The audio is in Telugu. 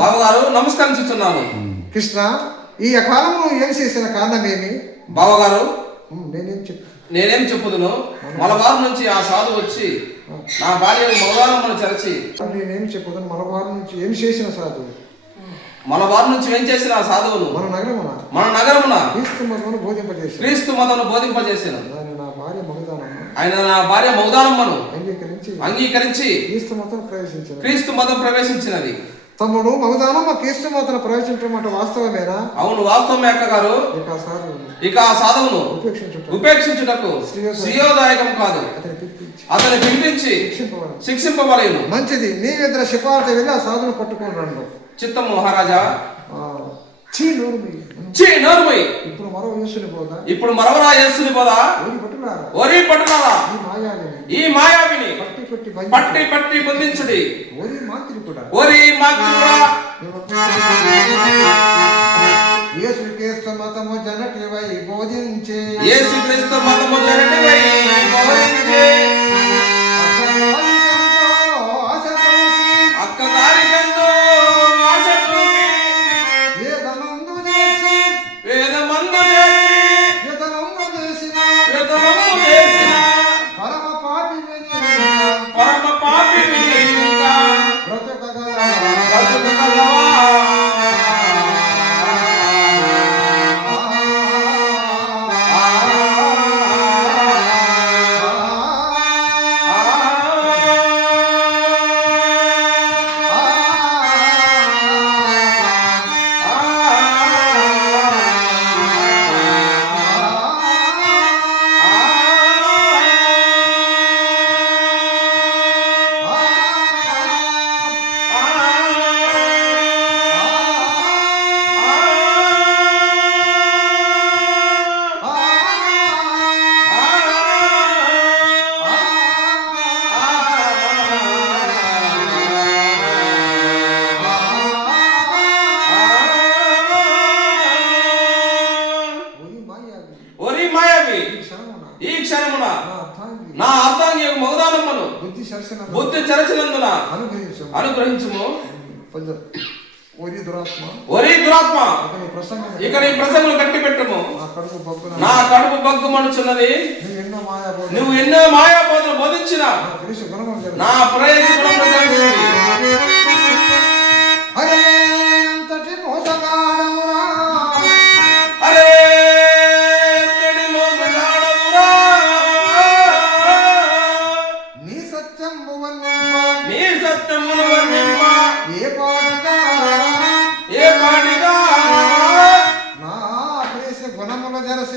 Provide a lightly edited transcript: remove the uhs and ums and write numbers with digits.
బావగారు నమస్కరించుతున్నాను. కృష్ణ, ఈ కాలము ఏం చేసిన కారణమేమి? బావగారు నేనేం చెప్పుదును. మలబారు నుంచి ఆ సాధు వచ్చి నా భార్య మౌదానమ్మను చెరచి. నేనేం చెప్పుదును? మలబారు నుంచి ఏం చేసిన సాధువు? మలబారు నుంచి ఏం చేసిన ఆ సాధువును మన నగరమున క్రీస్తు మతమును బోధింపజేసిన ఆయన నా భార్య మౌదానమ్మను అంగీకరించి క్రీస్తు మతం ప్రవేశించినది. తమ్ముడు, మౌదానమ్మ క్రీస్తు మతం ప్రవేశించడం వాస్తవమేనా? అవును, వాస్తవమే అక్కగారు. ఇక ఆ సాధువును ఉపేక్షించుటకు శ్రేయోదాయకం కాదు, అతని పిలిపించి శిక్షింపబడేను. మంచిది, నీ ఇద్దరు సిఫార్సు వెళ్ళి ఆ సాధును పట్టుకొని రండు. చిత్తం మహారాజా. ఇప్పుడు మరో యేసుని పోదా, ఇప్పుడు మరవరా యేసుని పోదా, ఒరి పట్టులారా ఈ మాయావిని పట్టి పట్టి బంధించుడి. ఒరి మాంత్రికుడా యేసుక్రీస్తు మతము జనటివై బోధించే, యేసుక్రీస్తు మతము జనటివై బోధించే అక్కగారికెంతో ఆశ చూపి వేదమందు చేసిన పరమ పాపి బ్రతుకగలవా. ఈ క్షణమున నా అర్ధాంగి మౌదానమ్మను బుద్ధి చెరచినందున అనుగ్రహించుము. ఒరి దురాత్మ, ఇక నీ ప్రసంగం కట్టి పెట్టుము. నా కడుపు బగ్గుమనుచున్నది. నువ్వు ఎన్నో మాయా బోధనలు బోధించిన నా ప్రయోజనం గుణముల జరసి